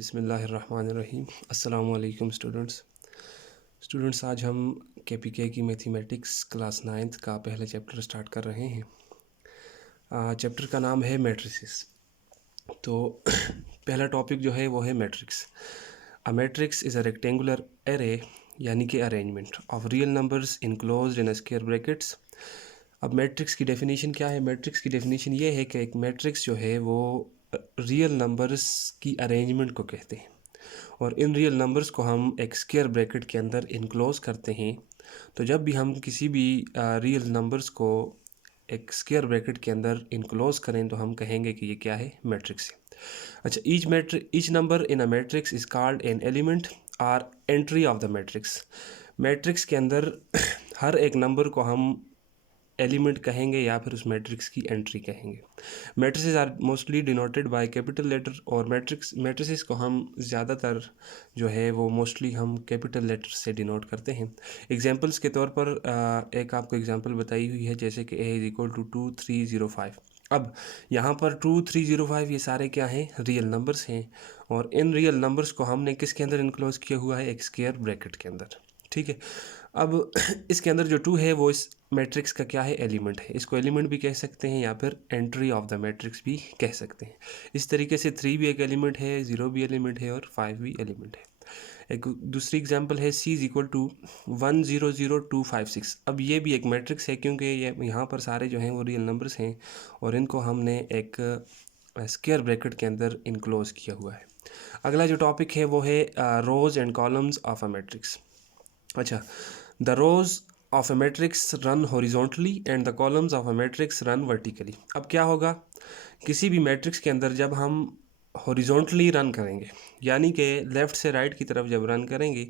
बिस्मिल्लाहिर्रहमानिर्रहीम। अस्सलामु अलैकुम स्टूडेंट्स, आज हम KPK की मैथमेटिक्स क्लास 9th का पहला चैप्टर स्टार्ट कर रहे हैं। चैप्टर का नाम है मैट्रिसेस। तो पहला टॉपिक जो है वो है matrix. A matrix is a rectangular array यानी कि arrangement of real numbers enclosed in square brackets. अब मैट्रिक्स की डेफिनेशन क्या है? मैट्रिक्स की डेफिनेशन ये है कि एक मैट्रिक्स जो है वो रियल नंबर्स की अरेंजमेंट को कहते हैं, और इन रियल नंबर्स को हम एक स्क्वायर ब्रैकेट के अंदर इनक्लोज करते हैं। तो जब भी हम किसी भी रियल नंबर्स को एक स्क्वायर ब्रैकेट के अंदर इनक्लोज करें तो हम कहेंगे कि ये क्या है? मैट्रिक्स है। अच्छा, each number in a matrix is called an element or entry of the matrix. Matrix के अंदर हर एक नंबर को हम एलिमेंट कहेंगे या फिर उस मैट्रिक्स की एंट्री कहेंगे। Matrices are mostly denoted by capital letter, और मैट्रिसेस को हम ज़्यादातर जो है वो मोस्टली हम कैपिटल लेटर से डिनोट करते हैं। एग्जांपल्स के तौर पर एक आपको एग्जांपल बताई हुई है, जैसे कि a = 2305। अब यहाँ पर 2305 ये सारे क्या हैं? रियल नंबर्स हैं, और इन रियल नंबर्स को हमने किसके अंदर इनक्लोज किया हुआ है? एक स्क्वायर ब्रैकेट के अंदर। ठीक है। अब इसके अंदर जो 2 है वो इस मैट्रिक्स का क्या है? एलिमेंट है। इसको एलिमेंट भी कह सकते हैं या फिर एंट्री ऑफ द मैट्रिक्स भी कह सकते हैं। इस तरीके से 3 भी एक एलिमेंट है, 0 भी एलिमेंट है, और 5 भी एलिमेंट है। एक दूसरी एग्जांपल है C = 100256। अब ये भी एक मैट्रिक्स है, क्योंकि ये यहाँ पर सारे जो हैं वो रियल नंबर्स हैं, और इनको हमने एक स्क्वायर ब्रैकेट के अंदर इनक्लोज किया हुआ है। अगला जो टॉपिक है वो है rows and columns of a matrix. अच्छा, the rows of a matrix run horizontally and the columns of a matrix run vertically. अब क्या होगा? किसी भी मैट्रिक्स के अंदर जब हम हॉरिजॉन्टली रन करेंगे, यानी कि लेफ़्ट से राइट की तरफ जब रन करेंगे,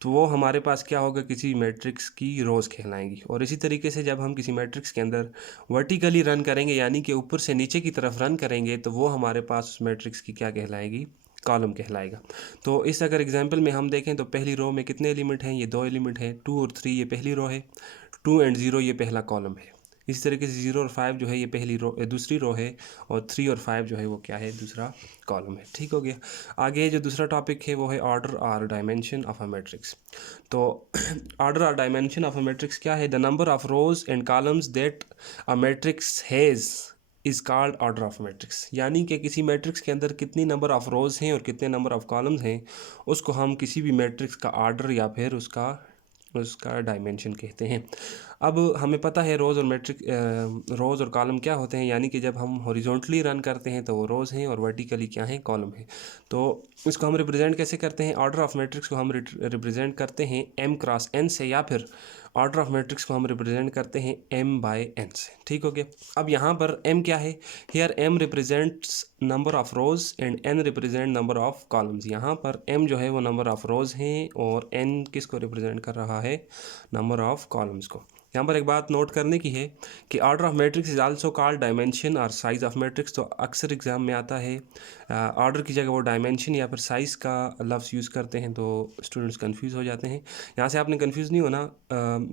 तो वो हमारे पास क्या होगा? किसी मैट्रिक्स की रोज़ कहलाएंगी। और इसी तरीके से जब हम किसी मैट्रिक्स के अंदर वर्टिकली रन करेंगे, यानी कि ऊपर से नीचे की तरफ रन करेंगे, तो वो हमारे पास उस मैट्रिक्स की क्या कहलाएगी? कॉलम कहलाएगा। तो इस अगर एग्जांपल में हम देखें तो पहली रो में कितने एलिमेंट हैं? ये 2 एलिमेंट हैं। 2 और 3 ये पहली रो है, 2 और 0 ये पहला कॉलम है। इस तरीके से 0 और 5 जो है ये पहली रो दूसरी रो है, और 3 और 5 जो है वो क्या है? दूसरा कॉलम है। ठीक हो गया। आगे जो दूसरा टॉपिक है वो है ऑर्डर और डायमेंशन ऑफ अ मैट्रिक्स। तो ऑर्डर और डायमेंशन ऑफ अ मैट्रिक्स क्या है? The number of rose and columns that a matrix has is called order of matrix. यानी कि किसी मैट्रिक्स के अंदर कितनी नंबर ऑफ रोज़ हैं और कितने नंबर ऑफ कॉलम्स हैं, उसको हम किसी भी मैट्रिक्स का ऑर्डर या फिर उसका डायमेंशन कहते हैं। अब हमें पता है रोज़ और कॉलम क्या होते हैं, यानी कि जब हम हॉरिजॉन्टली रन करते हैं तो वो रोज़ हैं, और वर्टिकली क्या हैं? कॉलम है। तो इसको हम रिप्रेजेंट कैसे करते हैं? ऑर्डर ऑफ मैट्रिक्स को हम रिप्रेजेंट करते हैं m×n से, या फिर ऑर्डर ऑफ मैट्रिक्स को हम रिप्रेजेंट करते हैं m/n से। ठीक हो गया। अब यहाँ पर m क्या है? Here m represents number of rows and n represent number of columns. यहाँ पर m जो है वो नंबर ऑफ रोज़ हैं, और n किसको रिप्रेजेंट कर रहा है? नंबर ऑफ कॉलम्स को। यहाँ पर एक बात नोट करने की है कि order of matrix is also called dimension और साइज ऑफ मैट्रिक्स। तो अक्सर एग्जाम में आता है ऑर्डर की जगह वो डायमेंशन या फिर साइज़ का लफ्ज़ यूज़ करते हैं, तो स्टूडेंट्स कंफ्यूज हो जाते हैं। यहाँ से आपने कंफ्यूज नहीं होना।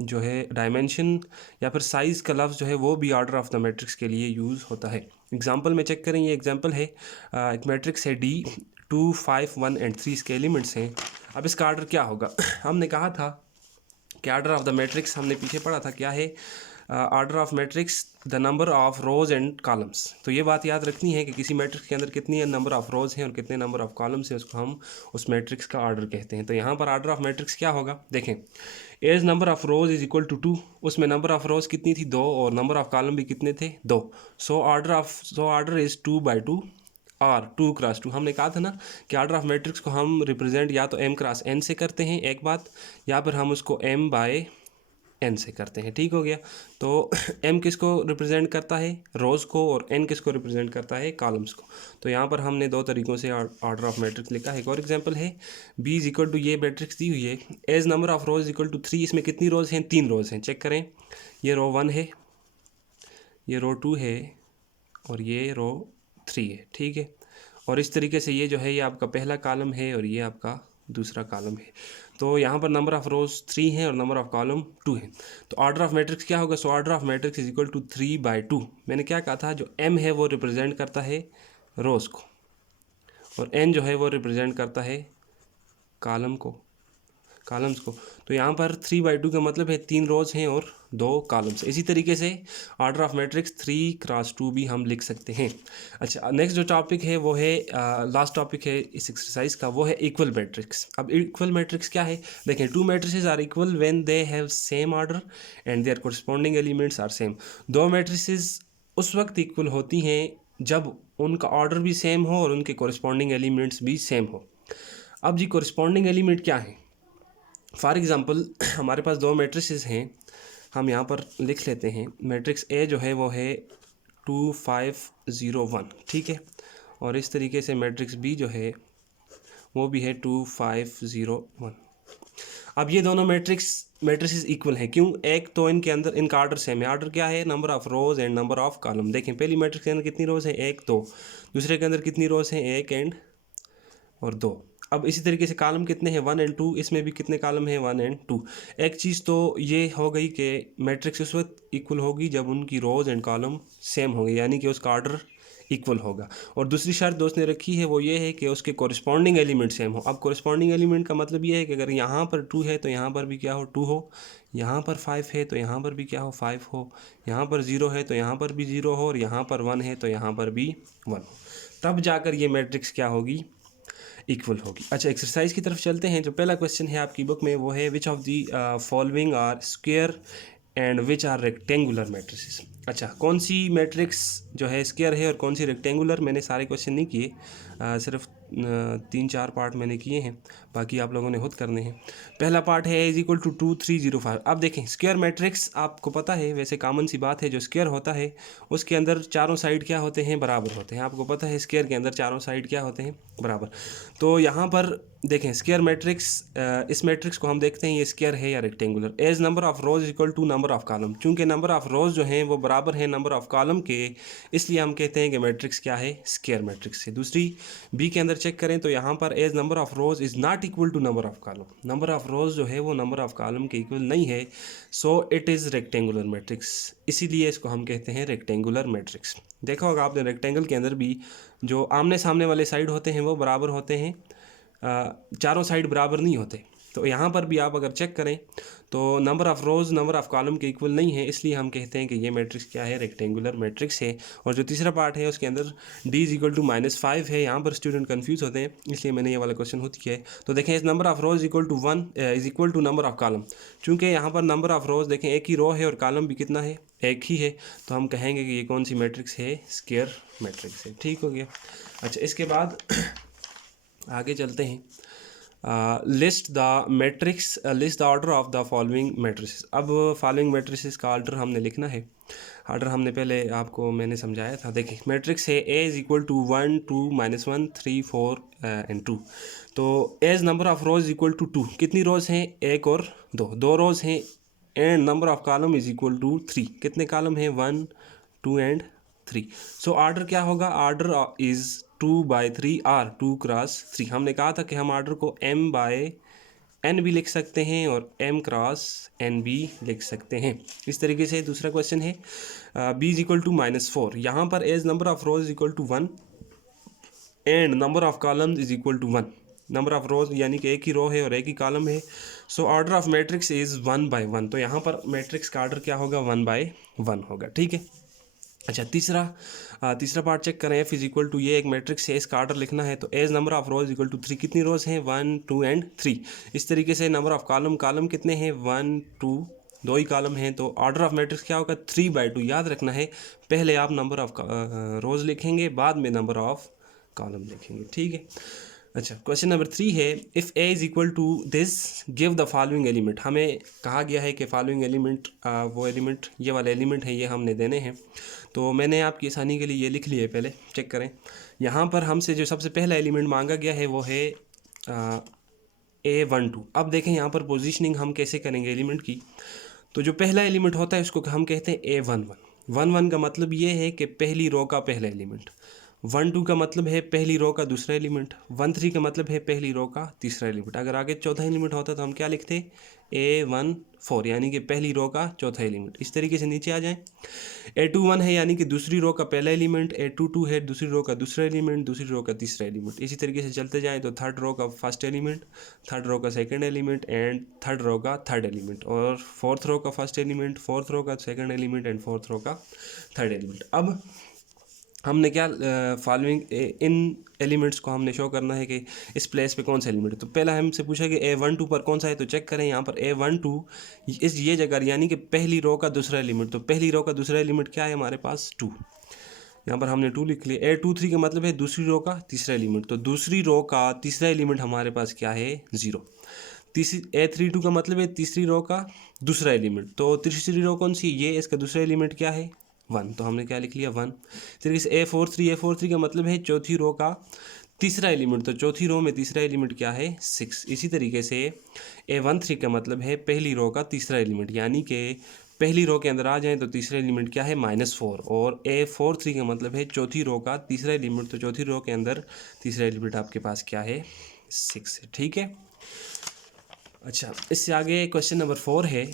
जो है डायमेंशन या फिर साइज़ का लफ्ज़ जो है वो भी ऑर्डर ऑफ द मैट्रिक्स के लिए यूज़ होता है। एग्जाम्पल में चेक करें, ये एग्जाम्पल है एक मैट्रिक्स है D 2, 5, 1 और 3 इसके एलिमेंट्स हैं। अब इसका ऑर्डर क्या होगा? हमने कहा था कि ऑर्डर ऑफ द मैट्रिक्स हमने पीछे पढ़ा था, क्या है? Order of matrix the number of rose and columns. तो ये बात याद रखनी है कि किसी मैट्रिक्स के अंदर कितनी नंबर ऑफ रोज हैं और कितने नंबर ऑफ कॉलम्स हैं, उसको हम उस मैट्रिक्स का ऑर्डर कहते हैं। तो यहाँ पर ऑर्डर ऑफ मैट्रिक्स क्या होगा? देखें, as number of rows is equal to 2। उसमें नंबर ऑफ रोज कितनी थी? 2, और नंबर ऑफ कॉलम भी कितने थे? 2। सो ऑर्डर इज 2/2 और 2×2। हमने कहा था ना कि ऑर्डर ऑफ मैट्रिक्स को हम रिप्रेजेंट या तो m×n से करते हैं एक बात, या फिर हम उसको m/n से करते हैं। ठीक हो गया। तो m किसको रिप्रेजेंट करता है? रोज़ को, और n किसको रिप्रेजेंट करता है? कॉलम्स को। तो यहाँ पर हमने 2 तरीक़ों से ऑर्डर ऑफ मैट्रिक्स लिखा है। एक और एग्जांपल है b = ये मैट्रिक्स दी हुई है, एज नंबर ऑफ रोज = 3। इसमें कितनी रोज़ हैं? 3 रोज़ हैं। चेक करें, ये रो 1 है, ये रो 2 है, और ये रो 3 है। ठीक है। और इस तरीके से ये जो है ये आपका पहला कॉलम है, और ये आपका दूसरा कॉलम है। तो यहाँ पर नंबर ऑफ रोज 3 हैं और नंबर ऑफ कॉलम 2 है। तो ऑर्डर ऑफ मैट्रिक्स क्या होगा? So order of matrix is equal to 3/2। मैंने क्या कहा था? जो m है वो रिप्रेजेंट करता है रोज़ को, और n जो है वो रिप्रेजेंट करता है कॉलम्स को। तो यहाँ पर 3/2 का मतलब है 3 रोज हैं और 2 कॉलम्स। इसी तरीके से ऑर्डर ऑफ मैट्रिक्स 3x2 भी हम लिख सकते हैं। अच्छा, नेक्स्ट जो टॉपिक है वो है लास्ट टॉपिक है इस एक्सरसाइज का, वो है इक्वल मैट्रिक्स। अब इक्वल मैट्रिक्स क्या है, देखें, 2 matrices are equal when they have same order and their corresponding elements are same. 2 matrices उस वक्त इक्वल होती हैं जब उनका ऑर्डर भी सेम हो और उनके कोरस्पॉन्डिंग एलिमेंट्स भी सेम हो। अब जी कोरस्पॉन्डिंग एलिमेंट क्या है? फॉर एग्ज़ाम्पल हमारे पास 2 मैट्रिसेस हैं, हम यहाँ पर लिख लेते हैं। मैट्रिक्स ए जो है वो है 2 5 0 1, ठीक है, और इस तरीके से मैट्रिक्स बी जो है वो भी है 2 5 0 1। अब ये दोनों मैट्रिसेस इक्वल हैं, क्यों? एक तो इनके अंदर इनका ऑर्डर सेम है। ऑर्डर क्या है? Number of rose and number of column. देखें, पहली मैट्रिक्स के अंदर कितनी रोज हैं? 1 2। दूसरे के अंदर कितनी रोज हैं? 1 एंड और 2। अब इसी तरीके से कॉलम कितने हैं? 1 एंड 2। इसमें भी कितने कॉलम हैं? 1 एंड 2। एक चीज़ तो ये हो गई कि मैट्रिक्स उस वक्त इक्वल होगी जब उनकी रोज एंड कॉलम सेम होंगे, यानी कि उसका ऑर्डर इक्वल होगा। और दूसरी शर्त दोस्त ने रखी है वो ये है कि उसके कोरिस्पॉन्डिंग एलिमेंट सेम हो। अब कोरिस्पॉन्डिंग एलिमेंट का मतलब ये है कि अगर यहाँ पर 2 है तो यहाँ पर भी क्या हो? 2 हो। यहाँ पर 5 है तो यहाँ पर भी क्या हो? 5 हो। यहाँ पर 0 है तो यहाँ पर भी 0 हो, और यहाँ पर 1 है तो यहाँ पर भी 1 हो। तब जाकर ये मैट्रिक्स क्या होगी? इक्वल होगी। अच्छा, एक्सरसाइज की तरफ चलते हैं। जो पहला क्वेश्चन है आपकी बुक में वो है which of the following are square and which are rectangular matrices. अच्छा, कौन सी मैट्रिक्स जो है स्क्वायर है और कौन सी रेक्टेंगुलर? मैंने सारे क्वेश्चन नहीं किए, सिर्फ 3-4 पार्ट मैंने किए हैं, बाकी आप लोगों ने खुद करने हैं। पहला पार्ट है इज इक्वल टू 2 3 0 5। अब देखें, स्क्वायर मैट्रिक्स आपको पता है, वैसे कॉमन सी बात है, जो स्क्वायर होता है उसके अंदर चारों साइड क्या होते हैं? बराबर होते हैं। आपको पता है स्क्वायर के अंदर चारों साइड क्या होते हैं? बराबर। तो यहाँ पर देखें, स्क्वायर मैट्रिक्स, इस मैट्रिक्स को हम देखते हैं ये स्क्वायर है या rectangular. As number of rows equal to number of column. चूंकि नंबर ऑफ रोज जो हैं वो बराबर है नंबर ऑफ कॉलम के, इसलिए हम कहते हैं कि मैट्रिक्स क्या है? स्क्वायर मैट्रिक्स है। दूसरी बी के अंदर चेक करें तो यहाँ पर as number of rows is not equal to number of column. Number of rows जो है वो नंबर ऑफ कॉलम के इक्वल नहीं है, so it is rectangular matrix, इसीलिए इसको हम कहते हैं रेक्टेंगुलर मैट्रिक्स। देखा होगा आपने, रेक्टेंगल के अंदर भी जो आमने सामने वाले साइड होते हैं वो बराबर होते हैं, चारों साइड बराबर नहीं होते। तो यहाँ पर भी आप अगर चेक करें तो number of rows number of column के इक्वल नहीं है, इसलिए हम कहते हैं कि ये मैट्रिक्स क्या है? रेक्टेंगुलर मैट्रिक्स है। और जो तीसरा पार्ट है उसके अंदर d इज इक्वल टू -5 है। यहाँ पर स्टूडेंट कंफ्यूज होते हैं, इसलिए मैंने ये वाला क्वेश्चन होती है। तो देखें, इस number of rows equal to 1 is equal to number of column. चूँकि यहाँ पर नंबर ऑफ़ रोज़ देखें एक ही रो है और कॉलम भी कितना है? एक ही है, तो हम कहेंगे कि ये कौन सी मैट्रिक्स है? स्क्वायर मैट्रिक्स है। ठीक हो गया। अच्छा, इसके बाद आगे चलते हैं। List the order of the following matrices. अब फॉलोइंग मैट्रिसेस का ऑर्डर हमने लिखना है। ऑर्डर हमने पहले आपको मैंने समझाया था। देखिए, मैट्रिक्स है A is equal to 1 2 -1 3 4 and 2। तो as number of rows equal to 2। कितनी रोज हैं? 1 और 2 रोज हैं। And number of column is equal to 3। कितने कॉलम हैं? 1 2 एंड 3। सो ऑर्डर क्या होगा? Order is 2/3 or 2 cross 3। हमने कहा था कि हम ऑर्डर को m/n भी लिख सकते हैं और m क्रॉस n भी लिख सकते हैं। इस तरीके से दूसरा क्वेश्चन है b इज इक्वल टू -4। यहाँ पर as number of rows equal to 1 and number of columns is equal to 1। Number of rows यानी कि एक ही रो है और एक ही कॉलम है। सो ऑर्डर ऑफ मैट्रिक्स इज 1/1। तो यहाँ पर मैट्रिक्स का ऑर्डर क्या होगा? 1/1 होगा। ठीक है। अच्छा, तीसरा पार्ट चेक करें। एफ इज इक्वल टू, ये एक मैट्रिक्स है, इसका ऑर्डर लिखना है। तो as number of rows equal to 3। कितनी रोज हैं? 1 2 एंड 3। इस तरीके से नंबर ऑफ कॉलम कितने हैं? 1 2, 2 ही कॉलम हैं। तो ऑर्डर ऑफ मैट्रिक्स क्या होगा? 3/2। याद रखना है, पहले आप नंबर ऑफ रोज लिखेंगे, बाद में नंबर ऑफ कॉलम लिखेंगे। ठीक है। अच्छा, क्वेश्चन नंबर 3 है if A is equal to this give the following element. हमें कहा गया है कि फॉलोइंग एलिमेंट, वो एलिमेंट, ये वाले एलिमेंट है, ये हमने देने हैं। तो मैंने आपकी आसानी के लिए ये लिख लिया है, पहले चेक करें। यहाँ पर हमसे जो सबसे पहला एलिमेंट मांगा गया है वो है A12। अब देखें यहाँ पर पोजीशनिंग हम कैसे करेंगे एलिमेंट की। तो जो पहला एलिमेंट होता है उसको हम कहते हैं A11। 11 का मतलब ये है कि पहली रो का पहला एलिमेंट। 1 2 का मतलब है पहली रो का दूसरा एलिमेंट, 1 3 का मतलब है पहली रो का तीसरा एलिमेंट। अगर आगे चौथा एलिमेंट होता तो हम क्या लिखते, A1 4, यानी कि पहली रो का चौथा एलिमेंट। इस तरीके से नीचे आ जाएं। A2 1 है यानी कि दूसरी रो का पहला एलिमेंट, A2 2 है दूसरी रो का दूसरा एलिमेंट, दूसरी रो का तीसरा एलिमेंट। इसी तरीके से चलते जाएं तो थर्ड रो का फर्स्ट एलिमेंट, थर्ड रो का second element and third row का थर्ड एलिमेंट, और फोर्थ रो का फर्स्ट एलिमेंट, फोर्थ रो का second element and fourth row का थर्ड एलिमेंट। अब हमने क्या फॉलोइंग इन एलिमेंट्स को हमने शो करना है कि इस प्लेस पे कौन सा एलिमेंट है। तो पहला हमसे पूछा कि A12 पर कौन सा है, तो चेक करें यहाँ पर A12 इस ये जगह यानी कि पहली रो का दूसरा एलिमेंट। तो पहली रो का दूसरा एलिमेंट क्या है हमारे पास, 2। यहाँ पर हमने 2 लिख लिया। A23 का मतलब है दूसरी रो का तीसरा एलिमेंट, तो दूसरी रो का तीसरा एलिमेंट हमारे पास क्या है, 0। तीसरी A32 का मतलब है तीसरी रो का दूसरा एलिमेंट, तो तीसरी रो कौन सी, ये इसका दूसरा एलिमेंट क्या है, 1, तो हमने क्या लिख लिया 1। तरीके से A43 का मतलब है चौथी रो का तीसरा एलिमेंट, तो चौथी रो में तीसरा एलिमेंट क्या है, 6। इसी तरीके से A13 का मतलब है पहली रो का तीसरा एलिमेंट, यानी कि पहली रो के अंदर आ जाएं तो तीसरा एलिमेंट क्या है, -4। और A43 का मतलब है चौथी रो का तीसरा एलिमेंट, तो चौथी रो के अंदर तीसरा एलिमेंट आपके पास क्या है, 6 है। ठीक है। अच्छा, इससे आगे क्वेश्चन नंबर 4 है,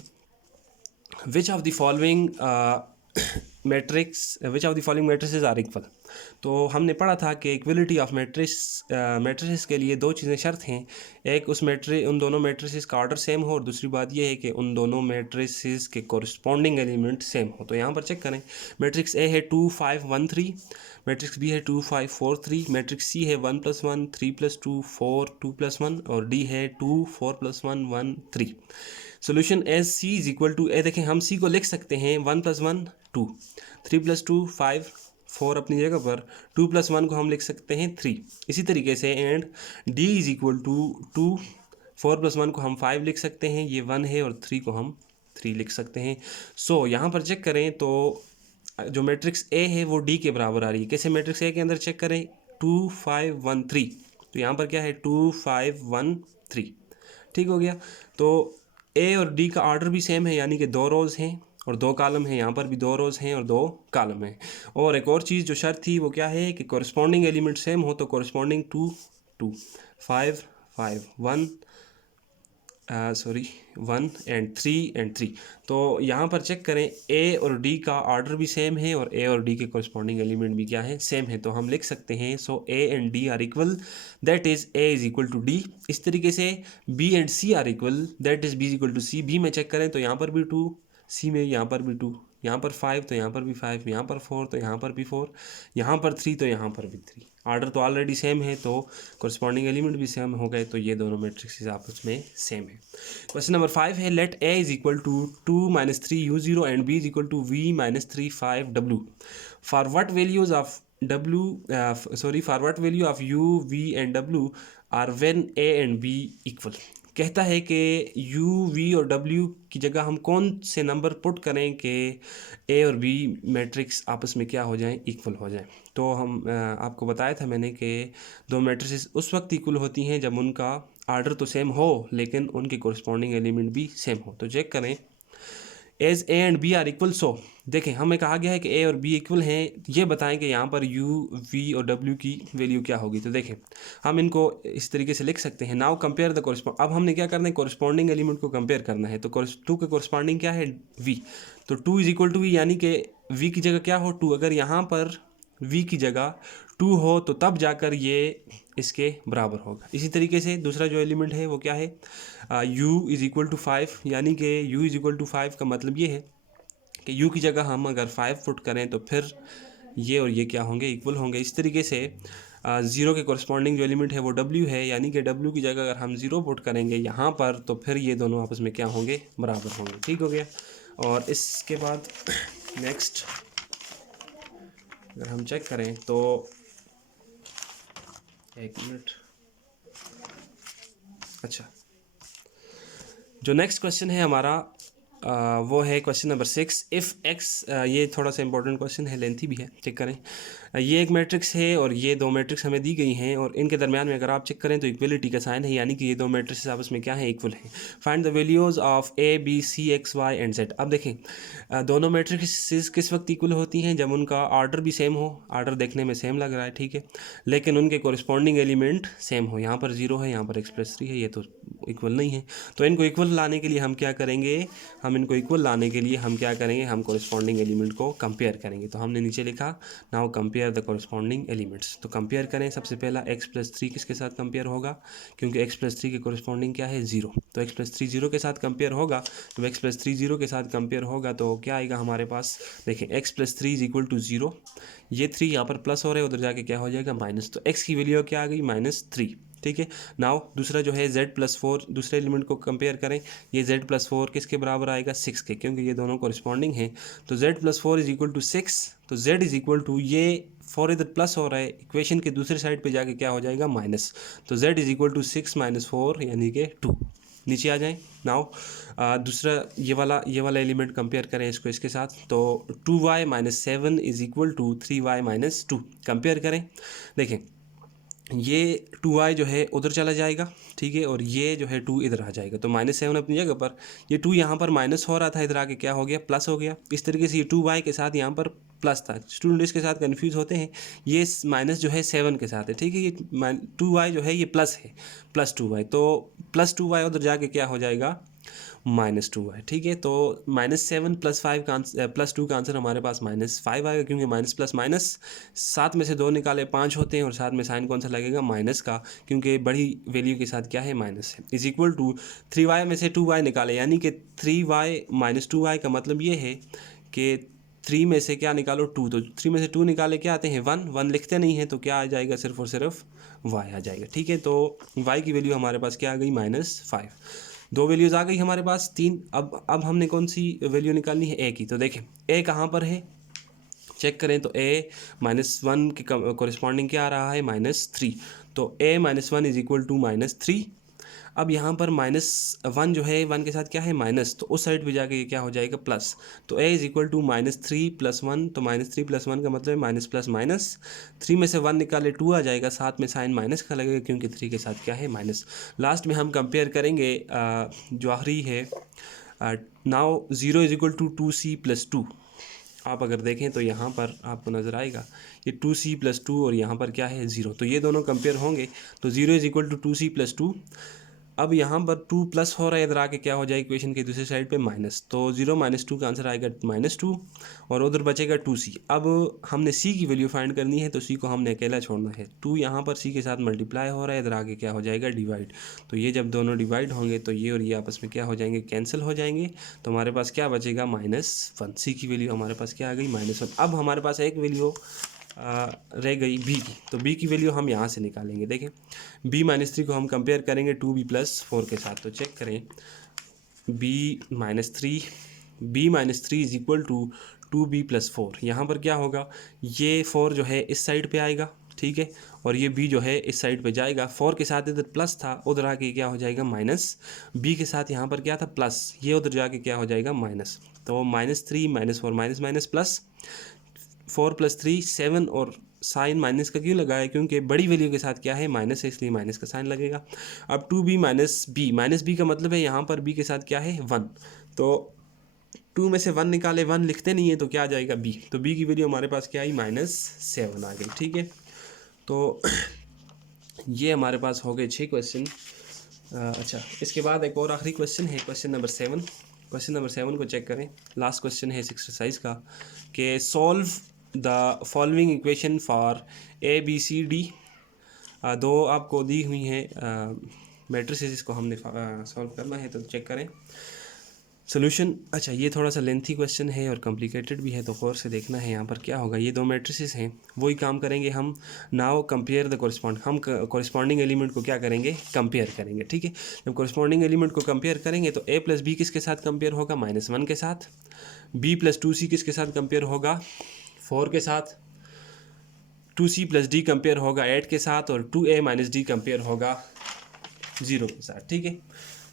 which of the following which of the following matrices are equal. तो हमने पढ़ा था कि इक्वलिटी ऑफ मैट्रिसेस के लिए दो चीज़ें शर्त हैं, एक उन दोनों मैट्रिसेस का ऑर्डर सेम हो, और दूसरी बात यह है कि उन दोनों मैट्रिसेस के कोरिस्पोंडिंग एलिमेंट सेम हो। तो यहाँ पर चेक करें, मैट्रिक्स ए है 2 5 1 3, मैट्रिक्स बी है 2 5 4 3, मैट्रिक्स सी है 1 + 1 3 + 2 4 2 + 1, और डी है 2 4 + 1 1 3। Solution as C is equal to A, देखें हम सी को लिख सकते हैं 1 + 1 2, 3 + 2 5 4 अपनी जगह पर, 2 + 1 को हम लिख सकते हैं 3। इसी तरीके से and D is equal to 2, 4 + 1 को हम 5 लिख सकते हैं, ये 1 है, और 3 को हम 3 लिख सकते हैं। सो यहाँ पर चेक करें तो जो मैट्रिक्स ए है वो डी के बराबर आ रही है। कैसे, मैट्रिक्स ए के अंदर चेक करें 2 5 1 3, तो यहाँ पर क्या है 2 5 1 3। ठीक हो गया। तो ए और डी का ऑर्डर भी सेम है, यानी कि 2 रोज़ हैं और 2 कॉलम हैं, यहाँ पर भी 2 रोज़ हैं और 2 कॉलम हैं। और एक और चीज़ जो शर्त थी वो क्या है कि कॉरस्पॉन्डिंग एलिमेंट सेम हो, तो कॉरस्पॉन्डिंग 2 2 5 5 1 1 एंड 3 तो यहाँ पर चेक करें ए और डी का ऑर्डर भी सेम है और ए और डी के कॉरस्पॉन्डिंग एलिमेंट भी क्या है, सेम है। तो हम लिख सकते हैं so A and D are equal, that is A is equal to D. इस तरीके से B and C are equal, that is B is equal to C. B में चेक करें तो यहाँ पर भी 2, सी में यहाँ पर भी 2, यहाँ पर 5 तो यहाँ पर भी 5, यहाँ पर 4 तो यहाँ पर भी 4, यहाँ पर 3 तो यहाँ पर भी 3। ऑर्डर तो ऑलरेडी सेम है तो कॉरस्पॉन्डिंग एलिमेंट भी सेम हो गए, तो ये दोनों मैट्रिक्स आपस में सेम है। क्वेश्चन नंबर 5 है, let A is equal to 2 - 3 u0 and B is equal to v - 3 5 w। For what values of for what value of u v and w are when a and b equal. कहता है कि u v और w की जगह हम कौन से number put करें कि a और b मैट्रिक्स आपस में क्या हो जाएं, इक्वल हो जाएं। तो हम आपको बताया था मैंने कि दो मैट्रिसेस उस वक्त इक्वल होती हैं जब उनका आर्डर तो सेम हो लेकिन उनके कोरिस्पॉन्डिंग एलिमेंट भी सेम हो। तो चेक करें, as A and B are equal, so देखें हमें कहा गया है कि ए और बी इक्वल हैं, ये बताएं कि यहाँ पर यू वी और डब्ल्यू की वैल्यू क्या होगी। तो देखें हम इनको इस तरीके से लिख सकते हैं, नाउ कंपेयर द कोरिस्पॉन्ड। अब हमने क्या करना है, कोरिस्पॉन्डिंग एलिमेंट को कंपेयर करना है। तो 2 के कोरिस्पॉन्डिंग क्या है, वी, तो 2 इज इक्वल टू वी, यानी कि वी की जगह क्या हो 2। अगर यहाँ पर v की जगह 2 हो तो तब जाकर ये इसके बराबर होगा। इसी तरीके से दूसरा जो एलिमेंट है वो क्या है, u इज़ इक्वल टू 5, यानी कि u इज़ इक्वल टू 5 का मतलब ये है कि u की जगह हम अगर 5 पुट करें तो फिर ये और ये क्या होंगे, इक्वल होंगे। इस तरीके से 0 के कॉरस्पॉन्डिंग जो एलिमेंट है वो w है, यानी कि w की जगह अगर हम 0 पुट करेंगे यहाँ पर तो फिर ये दोनों आपस में क्या होंगे, बराबर होंगे। ठीक हो गया। और इसके बाद नेक्स्ट अगर हम चेक करें तो एक मिनट, अच्छा जो नेक्स्ट क्वेश्चन है हमारा, वो है क्वेश्चन नंबर 6। इफ़ एक्स, ये थोड़ा सा इंपॉर्टेंट क्वेश्चन है, लेंथी भी है, चेक करें। ये एक मैट्रिक्स है और ये दो मैट्रिक्स हमें दी गई हैं और इनके दरमियान में अगर आप चेक करें तो इक्वलिटी का साइन है, यानी कि ये दो मैट्रिक्स आपस में क्या है, इक्वल हैं। Find the values of A B C X Y and Z. अब देखें, दोनों मैट्रिक्स किस वक्त इक्वल होती हैं, जब उनका आर्डर भी सेम हो। आर्डर देखने में सेम लग रहा है, ठीक है, लेकिन उनके कोरिस्पॉन्डिंग एलिमेंट सेम हो। यहाँ पर 0 है, यहाँ पर x+3 है, ये तो इक्वल नहीं है। तो इनको इक्वल लाने के लिए हम क्या करेंगे, हम क्या करेंगे, हम कोरिस्पॉन्डिंग एलिमेंट को कंपेयर करेंगे। तो हमने नीचे लिखा now compare the corresponding elements. तो कंपेयर करें, सबसे पहला x+3 किसके साथ कंपेयर होगा, क्योंकि x+3 के कोरिस्पॉन्डिंग क्या है, 0। तो x+3 0 के साथ कंपेयर होगा। तो x+3 0 के साथ कंपेयर होगा तो क्या आएगा हमारे पास, देखें x+3 = 0। ये 3 यहाँ पर प्लस हो रहा है, उधर जाके क्या हो जाएगा, माइनस। तो x की वैल्यू क्या आ गई, -3, ठीक है। नाउ दूसरा जो है z+4, दूसरे एलिमेंट को कंपेयर करें। ये z+4 किसके बराबर आएगा, 6 के, क्योंकि ये दोनों कोरिस्पॉन्डिंग हैं। तो z+4 = 6। तो z ये 4 इधर प्लस हो रहा है, इक्वेशन के दूसरे साइड पे जाके क्या हो जाएगा, माइनस। तो z = 6 - 4 यानी कि 2। नीचे आ जाएं। नाउ दूसरा ये वाला एलिमेंट कंपेयर करें इसको इसके साथ। तो 2y - 7 = 3y - 2 कंपेयर करें। देखें, ये 2y जो है उधर चला जाएगा, ठीक है, और ये जो है 2 इधर आ जाएगा। तो -7 अपनी जगह पर, ये 2 यहाँ पर माइनस हो रहा था, इधर आके क्या हो गया, प्लस हो गया। इस तरीके से ये 2y के साथ यहाँ पर प्लस था। स्टूडेंट इसके साथ कन्फ्यूज़ होते हैं, ये माइनस जो है 7 के साथ है, ठीक है। ये 2y जो है ये प्लस है, +2y। तो +2y उधर जाके क्या हो जाएगा, -2y, ठीक है। तो -7 + 5 का +2 का आंसर हमारे पास -5 आएगा, क्योंकि माइनस प्लस माइनस 7 में से 2 निकाले 5 होते हैं और साथ में साइन कौन सा लगेगा, माइनस का, क्योंकि बड़ी वैल्यू के साथ क्या है, माइनस है। = 3y में से 2y निकाले, यानी कि 3y - 2y का मतलब ये है कि 3 में से क्या निकालो, 2। तो 3 में से 2 निकाले क्या आते हैं, 1 लिखते नहीं है, तो क्या आ जाएगा, सिर्फ और सिर्फ y आ जाएगा, ठीक है। तो y की वैल्यू हमारे पास क्या आ गई, -5। दो वैल्यूज़ आ गई हमारे पास, 3। अब हमने कौन सी वैल्यू निकालनी है, a की। तो देखें a कहाँ पर है, चेक करें। तो a -1 के कोरिस्पॉन्डिंग क्या आ रहा है, -3। तो a - 1 = -3। अब यहाँ पर -1 जो है 1 के साथ क्या है, माइनस, तो उस साइड पे जाके ये क्या हो जाएगा, प्लस। तो a = -3 + 1। तो -3 + 1 का मतलब है माइनस प्लस माइनस। 3 में से 1 निकाले 2 आ जाएगा, साथ में साइन माइनस का लगेगा, क्योंकि 3 के साथ क्या है, माइनस। लास्ट में हम कंपेयर करेंगे जो आखिरी है। Now 0 = 2c + 2। आप अगर देखें तो यहाँ पर आपको नज़र आएगा ये 2c + 2 और यहाँ पर क्या है, 0। तो ये दोनों कंपेयर होंगे। तो 0 = 2c + 2। अब यहाँ पर 2 प्लस हो रहा है, इधर आके क्या हो जाएगा, इक्वेशन के दूसरी साइड पे माइनस। तो 0 - 2 का आंसर आएगा -2 और उधर बचेगा 2c। अब हमने c की वैल्यू फाइंड करनी है, तो c को हमने अकेला छोड़ना है। 2 यहाँ पर c के साथ मल्टीप्लाई हो रहा है, इधर आके क्या हो जाएगा, डिवाइड। तो ये जब दोनों डिवाइड होंगे तो ये और ये आपस में क्या हो जाएंगे, कैंसिल हो जाएंगे। तो हमारे पास क्या बचेगा, -1। c की वैल्यू हमारे पास क्या आ गई, -1। अब हमारे पास एक वैल्यू रह गई b की। तो b की वैल्यू हम यहाँ से निकालेंगे। देखें b - 3 को हम कंपेयर करेंगे 2b + 4 के साथ। तो चेक करें, b - 3 = 2b + 4। यहाँ पर क्या होगा, ये 4 जो है इस साइड पे आएगा, ठीक है, और ये b जो है इस साइड पे जाएगा। 4 के साथ इधर प्लस था, उधर आके क्या हो जाएगा, माइनस। b के साथ यहाँ पर क्या था, प्लस, ये उधर जाके क्या हो जाएगा, माइनस। तो -3 - 4 माइनस प्लस, 4 + 3 7, और साइन माइनस का क्यों लगाया, क्योंकि बड़ी वैल्यू के साथ क्या है, माइनस है, इसलिए माइनस का साइन लगेगा। अब 2b - b का मतलब है यहाँ पर b के साथ क्या है, 1। तो 2 में से 1 निकाले, 1 लिखते नहीं है, तो क्या आ जाएगा, b। तो b की वैल्यू हमारे पास क्या आई, -7 आ गई, ठीक है। तो ये हमारे पास हो गए 6 क्वेश्चन। अच्छा, इसके बाद एक और आखिरी क्वेश्चन है, क्वेश्चन नंबर 7। क्वेश्चन नंबर 7 को चेक करें। लास्ट क्वेश्चन है इस एक्सरसाइज का, कि solve the following equation for ABCD। दो आपको दी हुई हैं मैट्रिसेस, इसको हमने सॉल्व करना है। तो चेक करें सोल्यूशन। अच्छा, ये थोड़ा सा लेंथी क्वेश्चन है और कॉम्प्लिकेटेड भी है, तो गौर से देखना है। यहाँ पर क्या होगा, ये दो मैट्रिसेस हैं, वही काम करेंगे हम। नाउ कंपेयर द हम कॉरस्पॉन्डिंग एलिमेंट को क्या करेंगे, कंपेयर करेंगे, ठीक है। जब कॉरस्पॉन्डिंग एलिमेंट को कंपेयर करेंगे तो a + b किसके साथ कंपेयर होगा, -1 के साथ। b + 2c किसके साथ कंपेयर होगा, 4 के साथ। 2c + d कंपेयर होगा 8 के साथ, और 2a - d कंपेयर होगा 0 के साथ, ठीक है।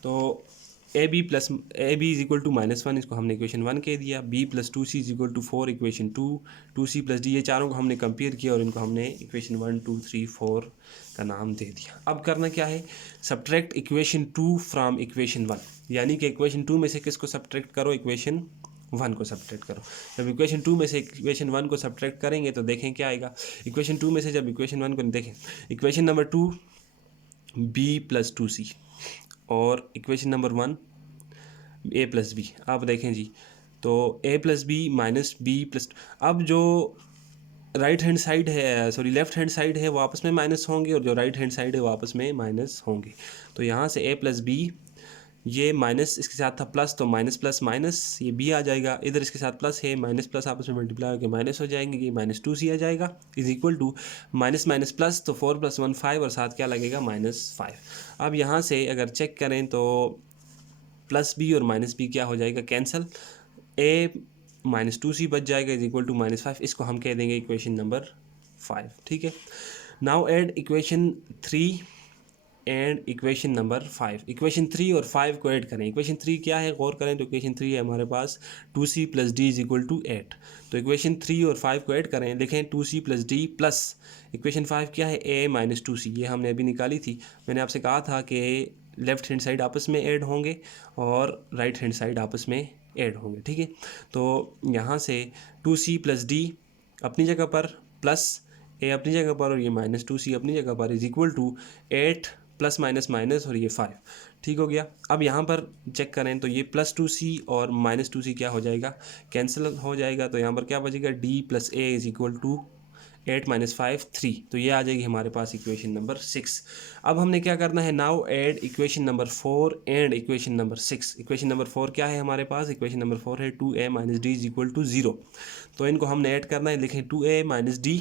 तो A B is equal to -1, इसको हमने इक्वेशन 1 कह दिया। B plus 2c is equal to 4 equation 2, 2c plus D, ये चारों को हमने कंपेयर किया और इनको हमने इक्वेशन 1 2 3 4 का नाम दे दिया। अब करना क्या है, सब्ट्रैक्ट इक्वेशन 2 फ्रॉम इक्वेशन 1, यानी कि इक्वेशन 2 में से किसको सब्ट्रैक्ट करो, इक्वेशन 1 को सब्ट्रैक्ट करो। जब इक्वेशन 2 में से इक्वेशन 1 को सब्ट्रैक्ट करेंगे तो देखें क्या आएगा। इक्वेशन 2 में से जब इक्वेशन 1 को देखें, equation number 2 b plus 2c और equation number 1 a plus B. आप देखें जी, तो a plus B minus B plus, अब जो राइट हैंड साइड है, सॉरी लेफ्ट हैंड साइड है, वो आपस में माइनस होंगे और जो राइट हैंड साइड है वो आपस में माइनस होंगे। तो यहाँ से a प्लस बी, ये माइनस इसके साथ था प्लस, तो माइनस प्लस माइनस ये b आ जाएगा, इधर इसके साथ प्लस है, माइनस प्लस आपस में मल्टीप्लाई होकर माइनस हो जाएंगे, ये -2c आ जाएगा is equal to minus minus plus, तो 4 + 1 5 और साथ क्या लगेगा -5। अब यहाँ से अगर चेक करें तो प्लस बी और माइनस बी क्या हो जाएगा, कैंसिल, a -2c बच जाएगा इज इक्वल टू -5, इसको हम कह देंगे इक्वेशन नंबर 5। ठीक है, now add equation 3 and equation number 5। Equation 3 और 5 को ऐड करें। इक्वेशन 3 क्या है, गौर करें तो इक्वेशन 3 है हमारे पास 2c plus D is equal to 8। तो इक्वेशन 3 और 5 को ऐड करें, लिखें 2c plus D plus equation 5 क्या है, a माइनस 2c, ये हमने अभी निकाली थी। मैंने आपसे कहा था कि लेफ्ट हैंड साइड आपस में ऐड होंगे और राइट हैंड साइड आपस में ऐड होंगे। ठीक है, तो यहाँ से 2c प्लस डी अपनी जगह पर, प्लस a अपनी जगह पर और ये -2c अपनी जगह पर is equal to 8 plus minus minus और ये 5। ठीक हो गया। अब यहाँ पर चेक करें तो ये +2c और -2c क्या हो जाएगा, कैंसिल हो जाएगा। तो यहाँ पर क्या बचेगा, d plus a is equal to 8 - 5 3। तो ये आ जाएगी हमारे पास इक्वेशन नंबर 6। अब हमने क्या करना है, now add equation number 4 and equation number 6। Equation number 4 क्या है हमारे पास, इक्वेशन नंबर 4 है 2a - d is equal to 0। तो इनको हमने ऐड करना है, लिखें 2a - d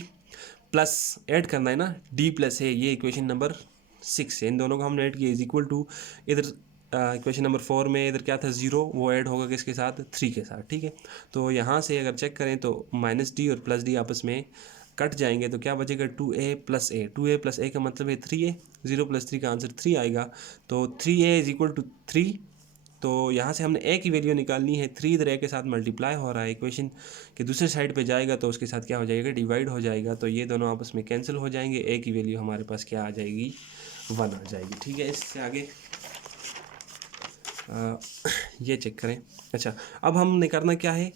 प्लस ऐड करना है ना, d प्लस a, ये इक्वेशन नंबर 6 है, इन दोनों को हमने ऐड किया इज इक्वल टू, इधर इक्वेशन नंबर 4 में इधर क्या था 0, वो ऐड होगा किसके साथ, 3 के साथ। ठीक है, तो यहाँ से अगर चेक करें तो -d और +d आपस में कट जाएंगे, तो क्या बचेगा 2a + a। 2a + a का मतलब है 3a, 0 + 3 का आंसर 3 आएगा। तो 3a इज इक्वल टू 3। तो यहाँ से हमने a की वैल्यू निकालनी है, 3 इधर a के साथ मल्टीप्लाई हो रहा है, इक्वेशन के दूसरे साइड पे जाएगा तो उसके साथ क्या हो जाएगा, डिवाइड हो जाएगा। तो ये दोनों आपस में कैंसिल हो जाएंगे, a की वैल्यू हमारे पास क्या आ जाएगी, 1 आ जाएगी। ठीक है, इससे आगे ये चेक करें। अच्छा, अब हमने करना क्या है,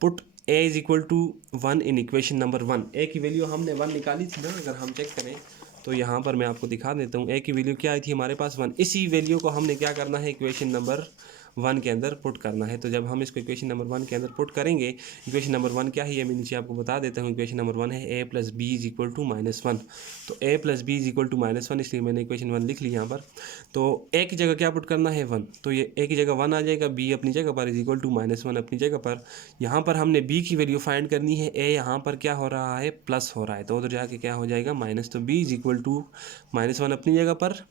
put a is equal to 1 in equation number 1। a की वैल्यू हमने 1 निकाली थी ना, अगर हम चेक करें तो यहाँ पर मैं आपको दिखा देता हूँ, a की वैल्यू क्या आई थी हमारे पास 1। इसी वैल्यू को हमने क्या करना है, इक्वेशन नंबर 1 के अंदर पुट करना है। तो जब हम इसको इक्वेशन नंबर 1 के अंदर पुट करेंगे, इक्वेशन नंबर 1 क्या है ये मैं नीचे आपको बता देता हूँ। इक्वेशन नंबर 1 है a + b is equal to -1। तो a + b is equal to -1, इसलिए मैंने इक्वेशन 1 लिख ली यहाँ पर। तो a की जगह क्या पुट करना है, 1। तो ये a की जगह 1 आ जाएगा, b अपनी जगह पर इज इक्वल टू -1 अपनी जगह पर। यहाँ पर हमने b की वैल्यू फाइंड करनी है, a यहाँ पर क्या हो रहा है, प्लस हो रहा है, तो उधर जाके क्या हो जाएगा, माइनस। तो b इज इक्वल टू -1 अपनी जगह पर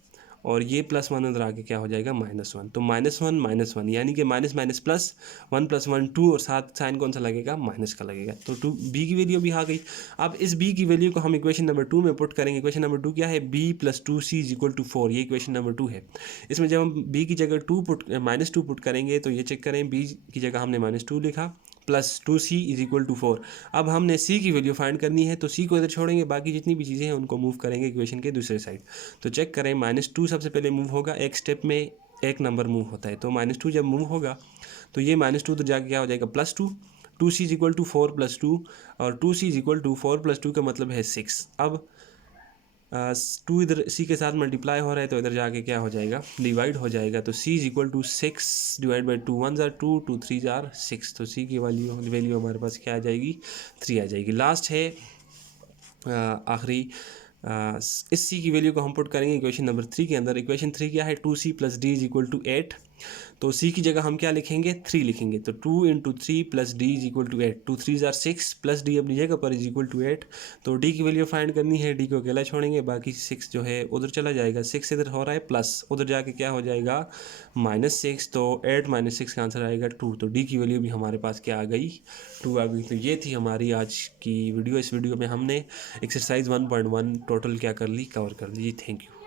और ये +1 उधर आके क्या हो जाएगा, -1। तो -1 -1 यानी कि माइनस माइनस प्लस, 1 + 1 2 और साथ साइन कौन सा लगेगा, माइनस का लगेगा। तो b की वैल्यू भी आ गई। अब इस b की वैल्यू को हम इक्वेशन नंबर 2 में पुट करेंगे। इक्वेशन नंबर 2 क्या है, b + 2c is equal to 4, ये इक्वेशन नंबर 2 है। इसमें जब हम b की जगह -2 पुट करेंगे तो ये चेक करें, b की जगह हमने -2 लिखा, plus 2c is equal to 4। अब हमने c की वैल्यू फाइंड करनी है, तो c को इधर छोड़ेंगे, बाकी जितनी भी चीज़ें हैं उनको मूव करेंगे इक्वेशन के दूसरे साइड। तो चेक करें, -2 सबसे पहले मूव होगा, एक स्टेप में एक नंबर मूव होता है। तो -2 जब मूव होगा तो ये -2 तो जाके क्या हो जाएगा, +2। 2c इज इक्वल टू 4 + 2 और 2c इज इक्वल टू 4 + 2 का मतलब है 6। अब 2 इधर c के साथ मल्टीप्लाई हो रहा है तो इधर जाके क्या हो जाएगा, डिवाइड हो जाएगा। तो c is equal to 6 divide by 2 1 = 2 2 3 = 6। तो c की वैल्यू हमारे पास क्या आ जाएगी, 3 आ जाएगी। लास्ट है आखिरी, इस c की वैल्यू को हम पुट करेंगे इक्वेशन नंबर 3 के अंदर। इक्वेशन 3 क्या है, 2c + d is equal to 8। तो c की जगह हम क्या लिखेंगे, 3 लिखेंगे। तो 2 × 3 + d is equal to 8। 2 3 = 6 plus d अपनी जगह पर इज इक्वल टू 8। तो d की वैल्यू फाइंड करनी है, d को अकेला छोड़ेंगे, बाकी 6 जो है उधर चला जाएगा। 6 इधर हो रहा है प्लस, उधर जाके क्या हो जाएगा, -6। तो 8 - 6 का आंसर आएगा 2। तो d की वैल्यू भी हमारे पास क्या आ गई, 2 आ गई। तो ये थी हमारी आज की वीडियो। इस वीडियो में हमने एक्सरसाइज 1.1 टोटल क्या कर ली, कवर कर ली। Thank you.